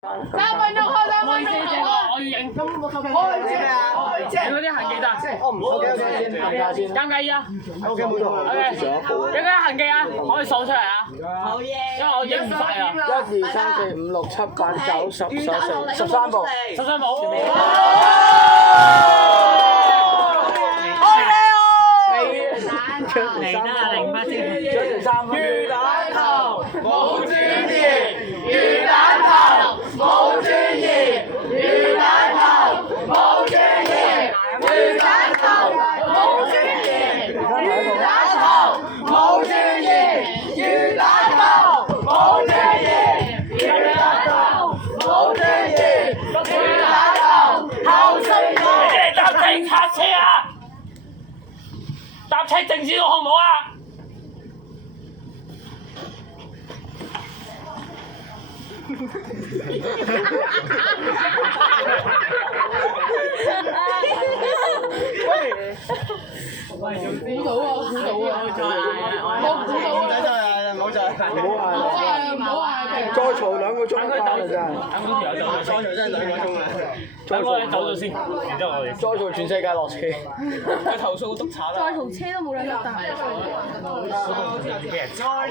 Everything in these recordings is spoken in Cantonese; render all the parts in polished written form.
3分鐘開，3分鐘開。我要影。開車啊！開車。你嗰啲行幾多？我唔好嘅，先行下先。尷尬啊 OK 冇錯。OK。有冇行記啊？可以數出嚟啊！好嘢。因為我影唔晒啊。1、2、3、4、5、6、7、8、9、10、11、13部。13部。嚟得啊！零分先。仲3分。魚蛋頭冇專業，魚蛋頭冇專業，魚蛋頭冇專業，魚蛋頭冇專業，魚蛋頭冇專業，魚蛋頭冇專業，魚蛋頭冇專業，魚蛋頭後生哥。你哋搭警察車啊！搭車靜止咗好唔好啊？估到啊！估到啊！我估到啊！唔好再嗌，唔好嗌！再嘈2個鐘翻啦真係。再嘈真係2個鐘啦。等我哋走咗先，然之後我哋再嘈全世界落車。佢投訴督察啦。再同車都冇兩得搭。俾人炒啦！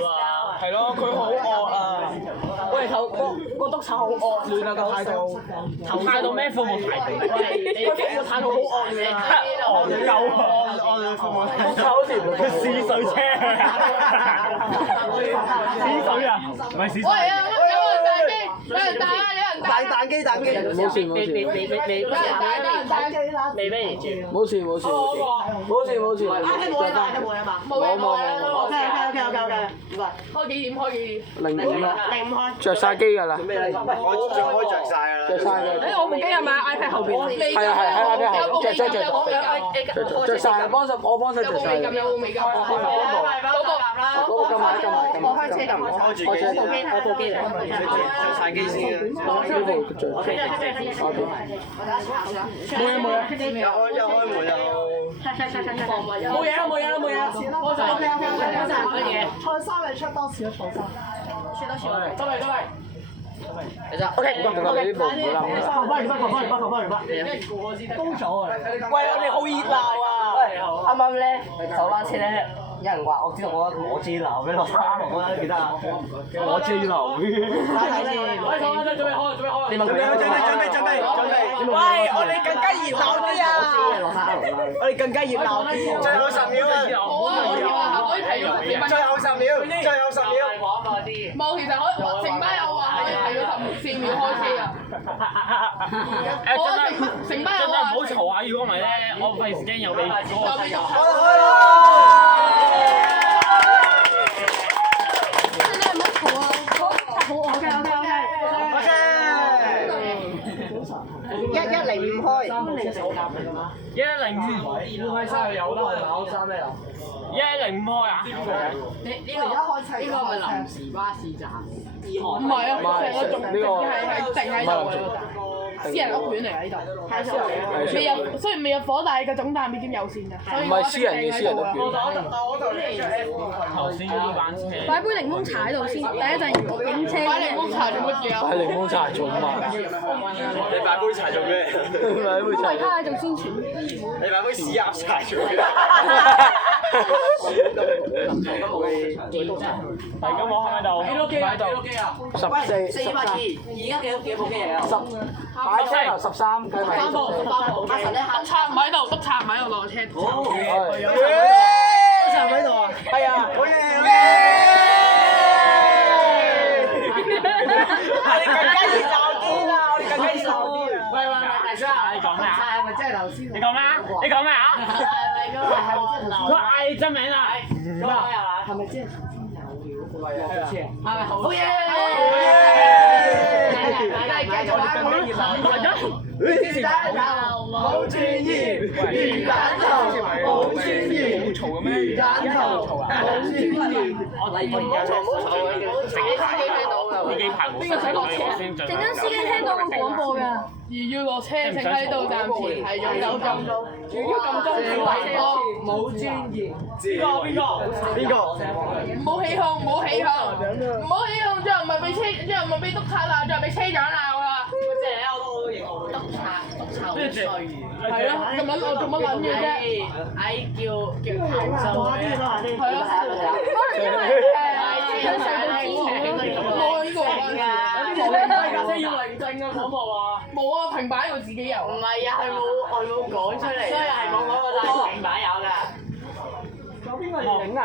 係咯，佢好惡啊！喂，個督察好惡劣啊，個態度。態度咩？服務態度。佢服務態度好惡劣啊！惡鳩啊！惡服務態度。好似佢試水車試水啊！唔係試水。喂啊！有人打機，彈機。冇事冇事。有人打機啦！未俾住。冇事冇事。冇事。冇啊嘛！OK，唔該。開幾點？開幾點？05啦。？05開。着晒機㗎啦。我着晒㗎啦。着晒㗎。我部機係咪 iPad 後邊啊？係啊係喺 iPad 後。着晒，我幫手着晒。有冇味㗎？嗰個撳埋。我開車撳，我部機嚟。着晒機先啊！呢部着。冇嘢。又開門又。冇嘢啦！菜衫你出多次啦，菜衫。得嚟。OK，呢部唔好啦。高咗啊！喂，我哋好熱鬧啊！啱啱咧手拉車咧，有人話我知道我自己鬧俾落沙龍啦，記得啊？我自己鬧。睇先。準備開。你問佢準備。喂，我哋更加熱鬧啲啊！我哋更加熱鬧啲。最後10秒啊！可以提咗最後10秒。冇，其實我成班有話可以提咗14秒開車啊！成班有真係唔好嘈啊！如果唔係咧，我費事驚有你嗰個。真係唔好嘈啊！好，OK。 1105開。 1105開啊！呢個咪臨時巴士站？唔係啊，成個仲係定喺度嘅。私人屋苑嚟㗎呢度，未入雖然未入伙，但係個總站已經有線㗎，所以唔係私人嘅私人屋苑。頭先嗰班車。擺杯檸檬茶喺度先，第一陣影車。擺檸檬茶做乜嘢啊？擺檸檬茶做乜？你擺杯茶做咩？擺杯茶。維他做宣傳。你擺杯屎鴨茶做咩？係咁，我喺度。幾多機啊14、13。而家幾部機嚟啊？擺車頭13，計埋。3部。督察唔喺度，督察唔喺度落車。督察喺度啊！係啊！好嘢！我哋更加熱鬧啲啦！喂，大叔啊，你講咩啊？係咪即係頭先？你講咩啊？佢嗌你真名啊！係咪即係頭先有料？係咪好好嘢！繼續玩。魚蛋頭冇專業，魚蛋頭冇專業，好嘈嘅咩？魚蛋頭冇專業。我第二個司機排冇聲，陣間司機聽到個廣播㗎，而要落車停喺度暫時係用手撳鐘，要撳鐘先落車。冇專業。邊個？唔好起哄，最後唔係俾督察鬧，最後俾車長鬧啊！係咯，咁撚我做乜撚嘢啫？叫投訴佢啊！係咯，因為冇啊呢個唔關事。即係要寧靜啊！廣播話冇啊，平板要自己游。唔係啊，佢冇講出嚟，所以係冇講個大平板有㗎。邊個嚟影啊？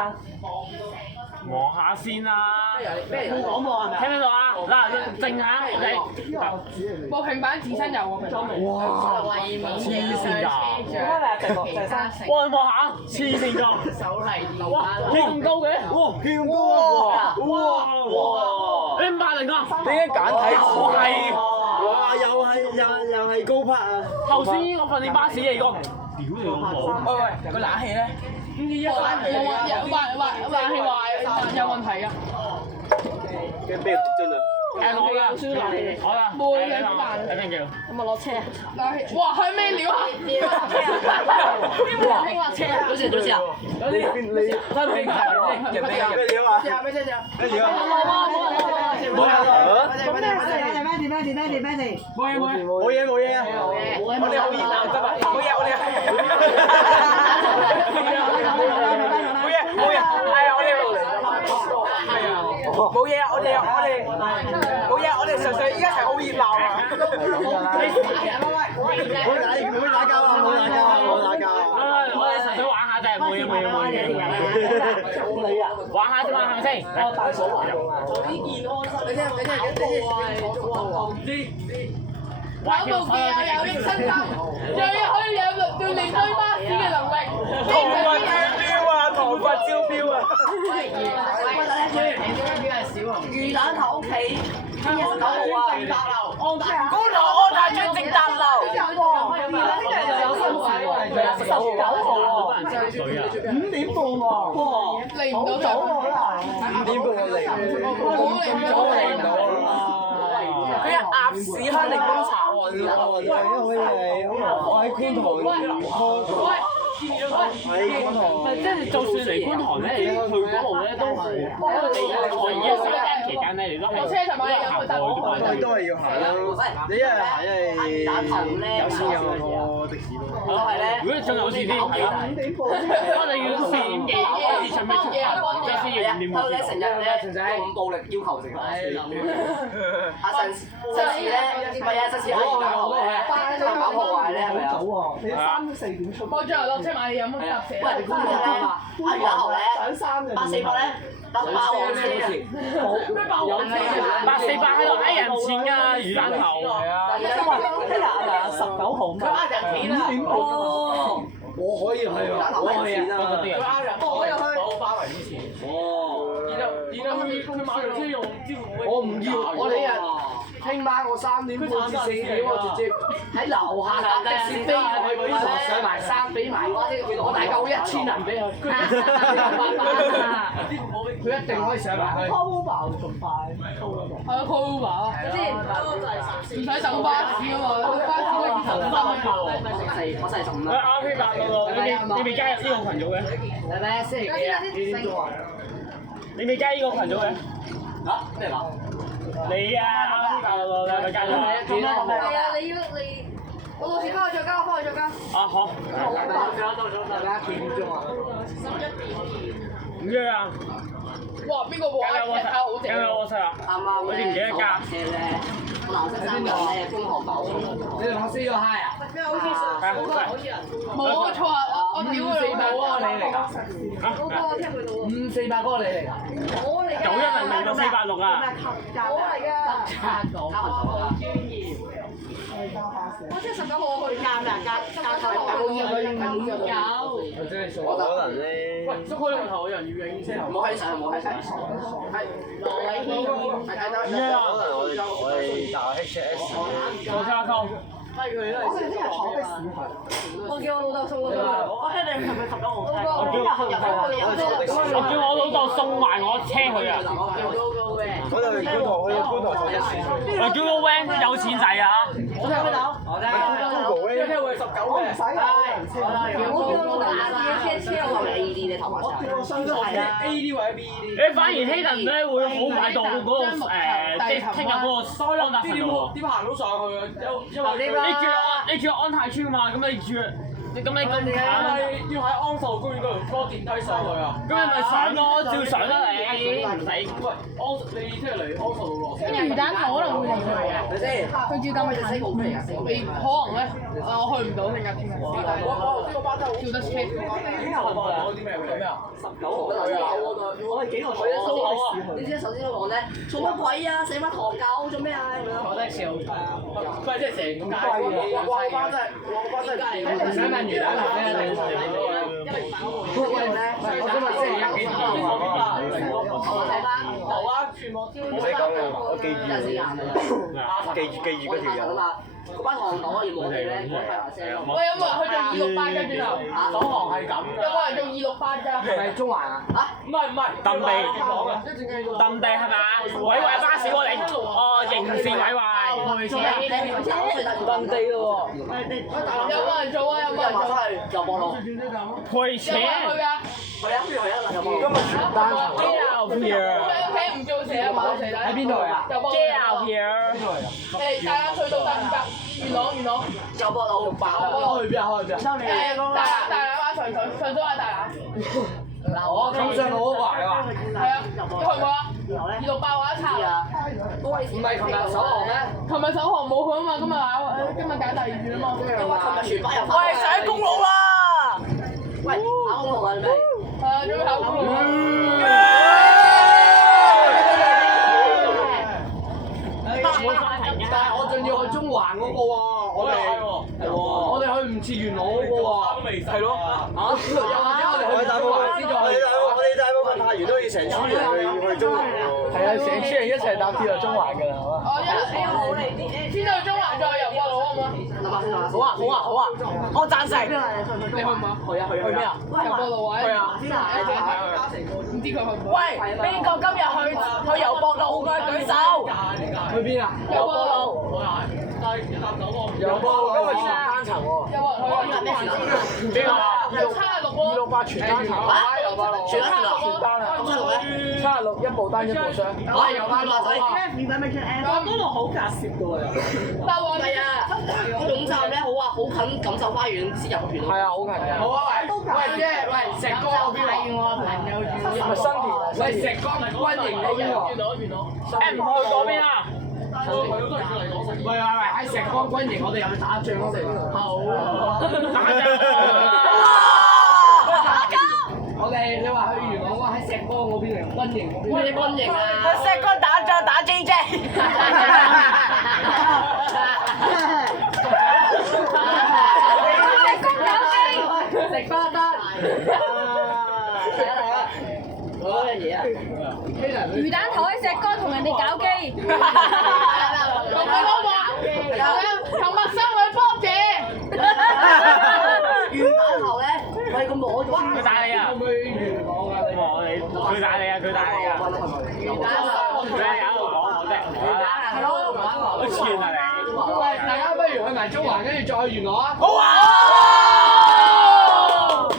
望下先啦。冇廣播係咪？聽唔聽到啊？嗱，靜下你。部平板自身有喎，平板。哇！黐線㗎！哇！望下，黐線㗎！手嚟哇！企咁高嘅？哇！企咁高啊！哇！你580啊？點解簡體字係。哇！又係高拍啊！頭先呢個訓練巴士嚟個，屌你老母！喂，個冷氣咧？冇啊，冷氣壞有問題啊！跟住俾人跌咗啦。誒我啦，好啦，冇嘅點辦？一定叫。咁咪落車啊！冷氣，哇係咩料啊？邊個落車啊？做事啊！你真係咩料啊？咩料啊？冇嘢啊！我哋好熱鬧得嘛？冇嘢，我哋純粹依家係好熱鬧啊！冇打交啊！我哋純粹玩下啫，冇嘢。玩下啫嘛，係咪先？大嫂玩啊！跑步機又有益身心，仲要可以有鍛鍊追巴士嘅能力。頭髮招標啊！魚蛋頭屋企29號啊！觀塘安泰邨正達樓。19號5點半喎！哇！嚟唔到早啊！ 5點半我嚟，我嚟唔到。佢係鴨屎香檸檬茶喎，因為我喺觀塘即係就算嚟觀塘咧，你去嗰度咧都係，我而家3天期間咧，你都係車上買嘢飲去搭我都係要行啦。你一係行一係有錢有個的士咯。如果你仲有事添，我哋要4點幾開始準備出發，即係先要5點半先。成日咧用暴力要求成上次咧，唔係啊，上次搞破壞咧，係咪啊？早喎，你3到4點出。我最後落車買嘢飲去搭車。喂，咁咧，阿魚頭咧，848咧，搭霸王車啊！咩霸王車848喺度嗌人錢㗎，魚蛋頭。係啊。今日19號嘛，5點半㗎嘛。我可以去啊！我可以啊！我又去。我唔要，我哋聽晚我3點半至4點，我直接喺樓下搭的士飛入去嗰啲上埋衫，俾埋我大夠1000人俾佢，佢一定可以上埋去。call Uber 仲快，係啊 call Uber 啊，唔使等巴士啊嘛，巴士可以頭3蚊。我45喂，RP 8你未加入呢個群組嘅？係咪星期幾啊？你未加呢個群組嘅？嚇？咩話？你啊，RP 8你咪加咗？係啊，我到時翻去再加，啊好。唔約啊？哇，邊個喎？好正。加咗 WhatsApp 啊？啱啱好似唔記得加。車咧，我藍色衫人咧，瘋狂爆衝。你同我 say 個 hi 啊？冇錯啊！我屌佢老母啊！你嚟㗎？548嗰個你嚟㗎？有一人嚟到486啊！我即係19號我去加咩啊？加頭我可能咧。喂，捉開個頭嘅人要影先。冇喺上，冇喺上。係羅偉軒。我哋打 HS。我加扣。我哋聽日坐的士去。我叫我老豆送我。我聽你係咪19號？我叫我老豆送埋我車去啊！我哋去觀塘坐的士。我叫個 van 有錢仔啊！我聽佢打，我聽佢19嘅。我話 AED 你頭髮晒。係啊 ，AED 或者 BED。你反而希頓咧會好快到嗰個即係聽日嗰個安達臣度。點行到上去啊？因為你住安泰村嘛，咁你住咁你咁慘，要喺安秀公園嗰條電梯上去啊？咁你咪上咯，照上得你，唔使。喂，你聽日嚟安秀路落車。跟住魚蛋頭可能會嚟佢嘅，係先？佢照咁嘅睇冇咩可能咧，我去唔到聽日。我呢個班真係好叫得車。講啲咩嘅？咩啊？19號我係幾個水蘇口啊！你知首先我講咧，做乜鬼啊？寫乜唐狗做咩啊？咁樣。我真係笑。唔係即係成個街嘅。我班真係想問魚蛋頭咧，你因為咧，我今日星期一幾點啊？好啊，全部招。唔使講啦，我記住。記住嗰條友。嗰班唐狗要我哋咧，講大話聲。喂，有冇人去做268㗎？轉頭。首航係咁㗎。有冇人做268㗎？係咪中環啊？唔係，揼地揼地係咪啊？毀壞巴士喎你，哦刑事毀壞。揼地咯有冇人做啊？有冇人做？又波路。賠錢。有冇人去㗎？去啊，又波路。今日全單頭。 屋企唔做蛇啊嘛，蛇仔。喺邊度嚟啊？有波路。誒，大家去到得唔得？元朗。又波路。開去邊啊？開去邊啊？大欖啊，上水啊，大欖。我咁上路嗰個係嘛？係啊，你去唔去啊？268或者拆啊？唔係琴日首航咩？琴日首航冇去啊嘛，今日揀第2段啊嘛。因為琴日全班入翻。喂，上公路啦！喂，考公路啊，你咪。係啊，準備考公路啊。但係我仲要去中環嗰個喎，我哋去唔切元朗嗰個喎，係咯，又或者我哋去大埔先再去。我哋大部分派員都要成村人去中環喎。係啊，成村人一齊搭鐵去中環㗎啦，係嘛？先去中環再遊博路好唔好？好啊，我贊成。你去唔去啊？去邊啊？遊博路啊？去啊！唔知佢去唔去？喂，邊個今日去遊博路嘅舉手？去邊啊？遊博路。有噃，今日全單層喎。有冇人去啊？邊個啊76喎。268全單層。全單啊！76一部單一部雙。我係有班落仔。嗰度好隔涉㗎喎。但係係啊，總站咧好啊，好近錦繡花園先入去。係啊，好近嘅。好啊，喂，即係喂，石崗嗰邊喎。係咪新田啊？喂，石崗軍營嗰邊喎。誒唔去嗰邊啊？喂，喺石崗軍營，我哋入去打仗，我哋打仗。我哋你話去元朗嗰喺石崗嗰邊嚟軍營嗰邊。咩軍營啊？去石崗打仗打 JJ。食花單。嗰樣嘢啊！魚蛋頭喺石崗同人哋搞基，同佢講話，同陌生女幫姐。魚蛋頭咧，喂咁攞咗。佢打你啊！去元朗啊！你我你佢打你啊！佢打你啊！魚蛋頭。你喺度講我啫，係咯，好串啊你！喂，大家不如去埋中環，跟住再去元朗啊！好啊！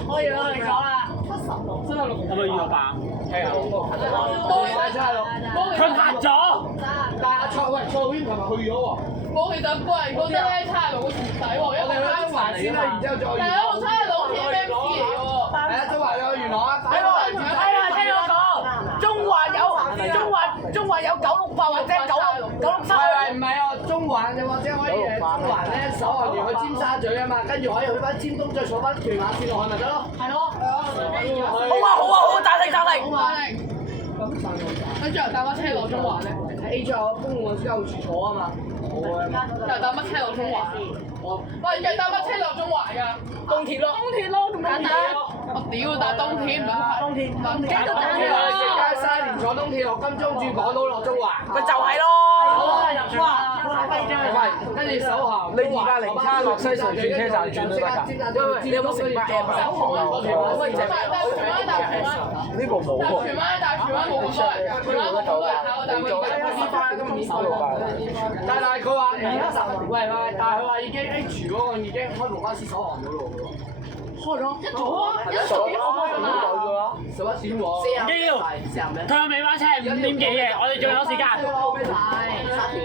可以啦，你講啦。係咪268？係啊。冇嘢76，佢拍咗。但係阿蔡喂，蔡婉琴日去咗喎。我其實個人覺得咧，76個蝕底喎，因為去中環先啦，然之後再去元但係朗。我76好似 MC 嚟嘅喎。係啊，中環去元朗啊！聽我講，中環有968或者963。唔係啊，中環又或者可以中環咧，首航連去尖沙咀啊嘛，跟住可以去翻尖東，再坐翻屯馬線落去咪得咯。係咯。好，贊成。佢最後搭乜車落中環咧？喺 A 座公共交通處坐啊嘛。又搭乜車落中環？喂，又搭乜車落中環㗎？東鐵咯，咁簡單。我屌，搭東鐵唔係。唔記得打你話你食啦。街沙連坐東鐵落金鐘轉港島落中環。咪就係咯。喂，跟住首航，你207落西隧轉車站轉都得㗎。你有冇食8M啊？首航啊！喂，但呢個冇喎。荃灣冇咁多人㗎，荃灣冇咁多人考，但係佢但係佢話喂，但係佢話已經 H 嗰個已經開龍巴士首航咗咯喎。開咗一早啊，11點喎。唔要，佢個尾班車係5點幾嘅，我哋仲有時間。3條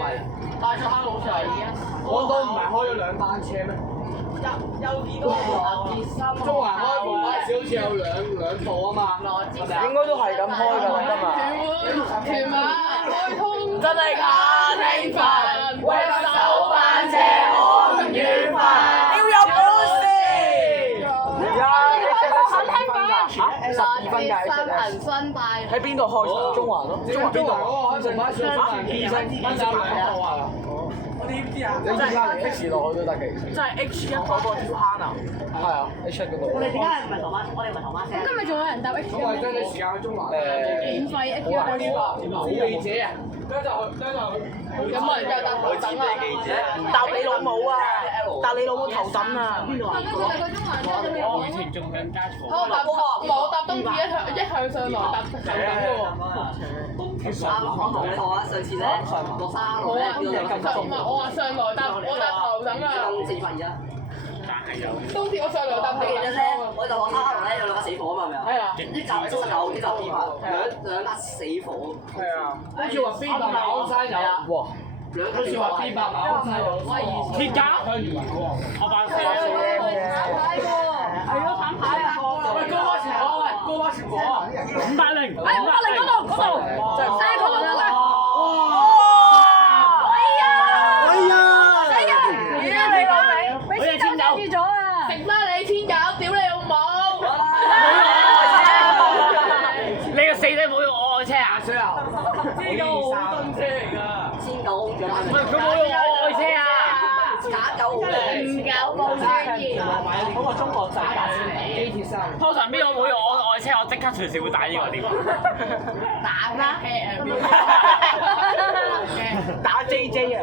位。大賽好似係已經。我都唔係開咗2班車咩？有幾多中環開龍巴士好似有兩部啊嘛。應該都係咁開㗎啦，屯馬開通真係㗎，興奮，為首班車我唔愉快。要有本事。12分㗎，喺邊度開？中環咯，中環邊度？龍巴士分站兩部啊。我點知啊？你依家連 X 落去都得嘅。真係 H 一嗰個跳坑啊！係啊，H 嗰度。我哋點解唔係同班？我哋唔係同班車。咁今日仲有人搭 H 因為將啲時間去中環。免費 H 啊！好記者啊！有冇人夠搭頭等啊？搭你老母啊！搭你老母頭等啊！我以前仲更加嘈。我搭東鐵一向上來搭頭等嘅喎。上次咧落山我話上來搭我搭頭等啊！東鐵我上來搭頭等。我就落沙咧有兩架死火啊嘛，係咪啊？係啊。一架中油，一架 B 八，兩架死火。係啊，好似話 B 八馬鞍山有。哇！好似話 B 八馬鞍山有。鐵架，我扮死啊！係咯，慘牌啊！喂，高巴士火，喂，高巴士火。580，哎，我嚟嗰度，真係嗰度啦！食啦你天狗，屌你老母！你個死仔冇用我愛車啊！水啊！呢個好燈車嚟㗎。先九空獎。唔係佢冇用我愛車啊！假九好靚。冇專業。嗰個中國仔假機鐵山。通常邊個冇用我愛車，我即刻隨時會打呢個電話。打啦！打 JJ 啊！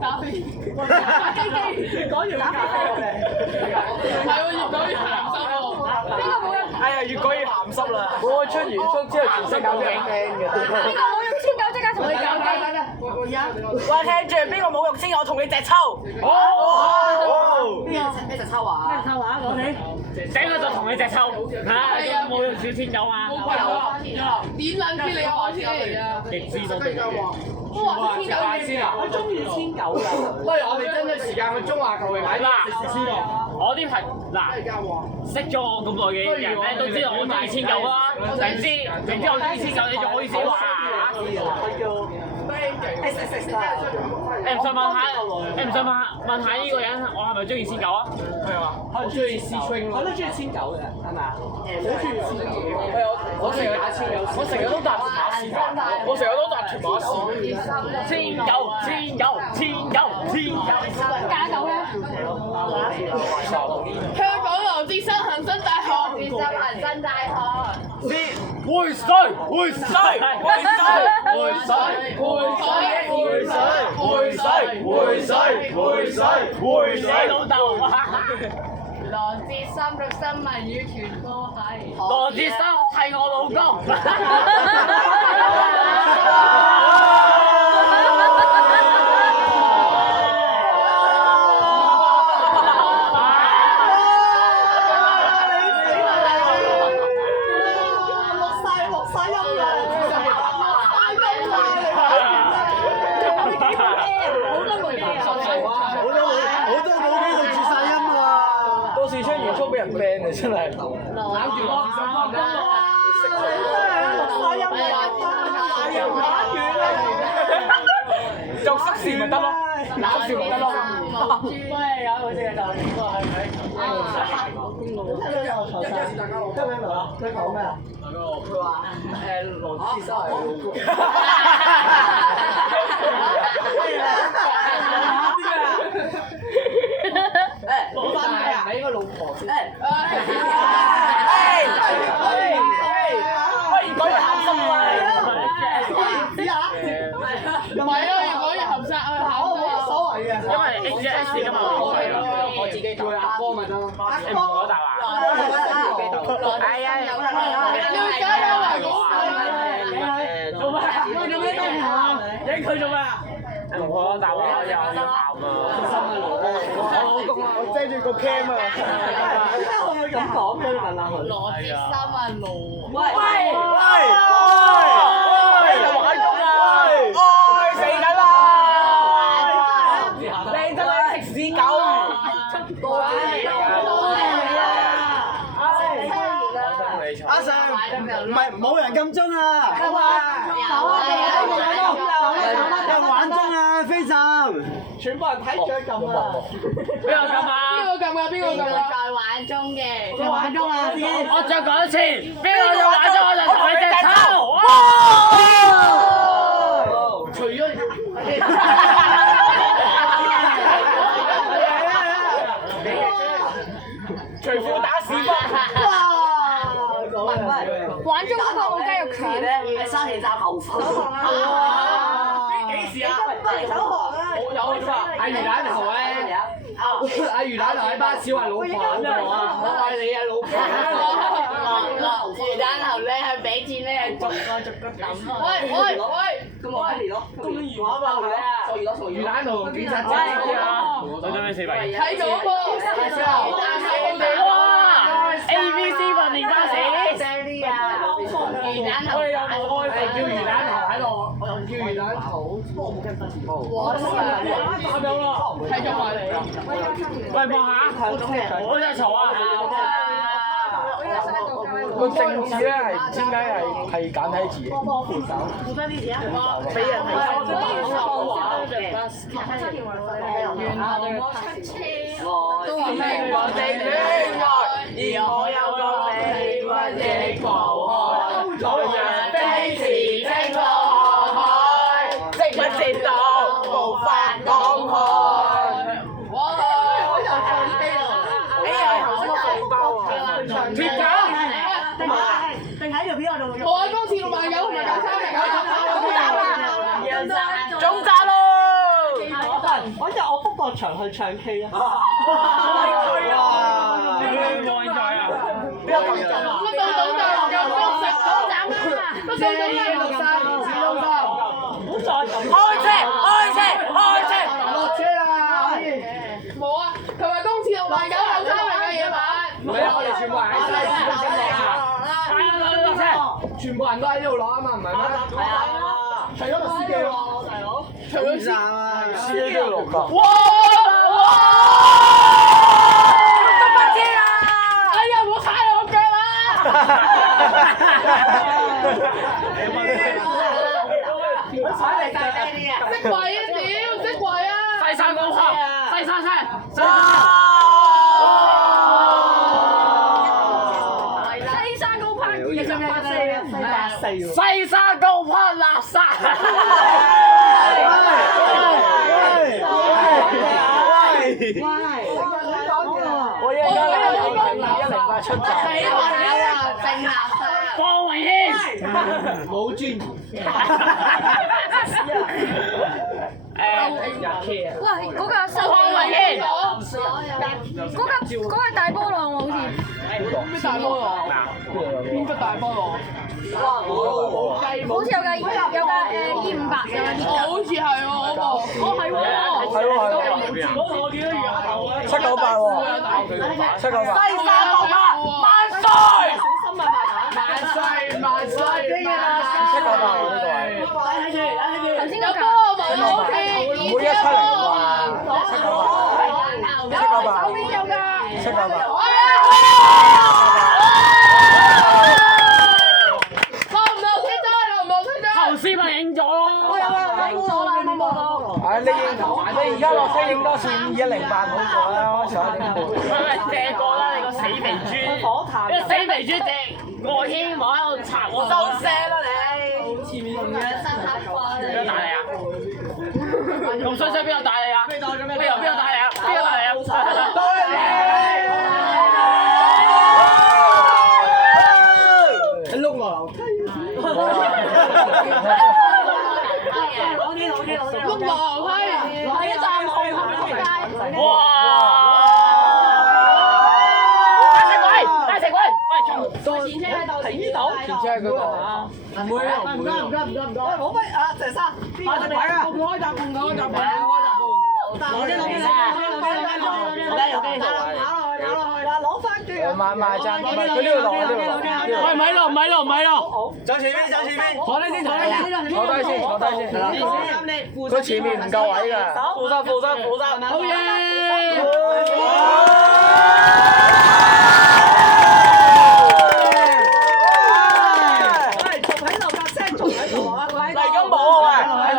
打飛機，講完打飛機。係喎，越講越鹹濕喎。邊個冇用？哎呀，越講越鹹濕啦！我出完出之後全世界都係聽嘅。邊個冇用千九即刻同你搞機？喂，聽住，邊個冇用先，我同你隻抽。咩隻抽啊？臭話講你。整佢就同你隻抽，係啊，冇用小千九啊！點撚知你開車嚟啊？極知道地。我話天狗先啊！我中意千九㗎。不如我哋爭取時間去中華球泳買先喎。我啲係嗱，識咗我咁耐嘅人咧，都知道我中意千九啦。明知我中意千九，你仲好意思話啊？你唔信問下呢個人，我係咪中意千九啊？係啊，我中意 C Train 咯。我都中意千九嘅，係咪啊？好中意千九。我成日打千九，我成日都搭屯馬線，我成日都搭屯馬線。千九，加九咧。香港羅志新恒生大學，恒生大學。回水，老豆。羅志新嘅新聞與傳播係。羅志新係我老公。俾人 ban 啊！真係攬住我20分啦！就塞線咪得咯，塞線咪得咯。喂，有好似就呢個係咪？跟住佢講咩啊？佢話羅志新係老公。冇翻咩啊？係應該老婆先。越講越鹹濕啊！唔係啊，越講越鹹濕啊，鹹濕啊！所謂嘅。因為 HGS 今日冇係咯，我自己叫佢阿哥咪得咯。你唔好大話。係啊，要加油嚟講。做咩？做咩得啊？影佢做咩啊？唔好答我又要答啊！我遮住個 cam 啊！我要咁講嘅，你問下佢。羅志森啊，羅。喂！玩中啊！死緊啦！你真係食屎狗！阿 Sir，唔係冇人咁中啊！有人玩中啊，飛站，全部人睇住佢撳啊！邊個撳啊？邊個撳啊？在玩中嘅。在玩中啊！我再講一次，邊個在玩中我就同你隻抽！除咗除褲打屎忽！玩中嗰個冇雞肉鉗。喺沙田站後方。幾時啊？冇有啫嘛！阿魚蛋頭咧，阿魚蛋頭喺巴士話老婆我愛你啊老婆！魚蛋頭咧係俾錢咧，逐個抌啊！喂！咁我喺嚟咯，咁你魚話嘛係啊？魚蛋頭同警察仔啊！我準備400元。睇咗噃，哇 ！ABC 訓練巴士。魚蛋頭。我哋有冇開？係叫魚蛋頭喺度，我又叫魚蛋頭。打咗咯，睇咗埋你。喂，望下，我真係嘈啊！個正字咧係點解係簡體字？扶手。俾人睇手指。都係我哋戀愛，而我有個秘密亦無害，老人飛馳青落海，即不知道無法講開。哇！我又唱機啦！頭先個紅包啊！鐵架。定喺條片我度。我喺公司6萬9同埋93名啊！總站咯！我日我福國場去唱 K 啊！邊個應該啊？邊個咁準啊？乜到總站又都食總站啦！乜到總站落晒連市中心，唔好再咁。開車！落車啦！冇啊！佢話公廁6萬993名嘅夜晚。唔係啊，我哋全部人喺西市中心落啊！落車！全部人都喺呢度攞啊嘛，唔係咩？係啊，除咗個司機喎，大佬。除咗司機啊，司機都要落㗎。哇！都不知啊！哎呀，唔好踩我腳啊！踩你腳呢啲啊！識跪啊屌！識跪啊！西山高校，西山西。西山高攀2嘅西山高攀垃圾。我而家108出站。你話你啊，正垃圾。方榮軒。冇專業。喂，嗰個收方榮軒。嗰個係大波浪喎，好似。咩大波浪？邊個大波浪？好似有架250有架啲。好似係喎嗰個。哦係喎。係喎。798喎。798。西山高攀萬歲！萬歲！798喎呢個係。頭先嗰架。有波冇好似每170喎。798。手邊有㗎。798。頭先咪影咗咯。你而家落車影多次5108好過啦，11點半。喂，借過啦，你個死肥豬！你個死肥豬借我希望喺度查我收聲啦你！前面用嘅邊個打你啊？咁衰邊個打你啊？邊個打你啊？邊個打你啊？你碌落樓梯。碌落樓梯，喺站紅磡街。哇！大食鬼，喂！前車喺度，前車係嗰個啊！唔會啊！唔該。喂，冇乜啊，謝生，開閘牌啊！開閘盤㗎，開閘盤，開閘盤。攞啲攞翻住。買真，佢呢度落，呢度落。喂，咪落，咪落，咪落。走前面，走前面。坐低先，坐低先。坐低先，坐低先。佢前面唔夠位㗎。扶實，扶實，扶實。好嘢！喂，仲喺度架聲，仲喺度啊！嚟緊冇啊喂！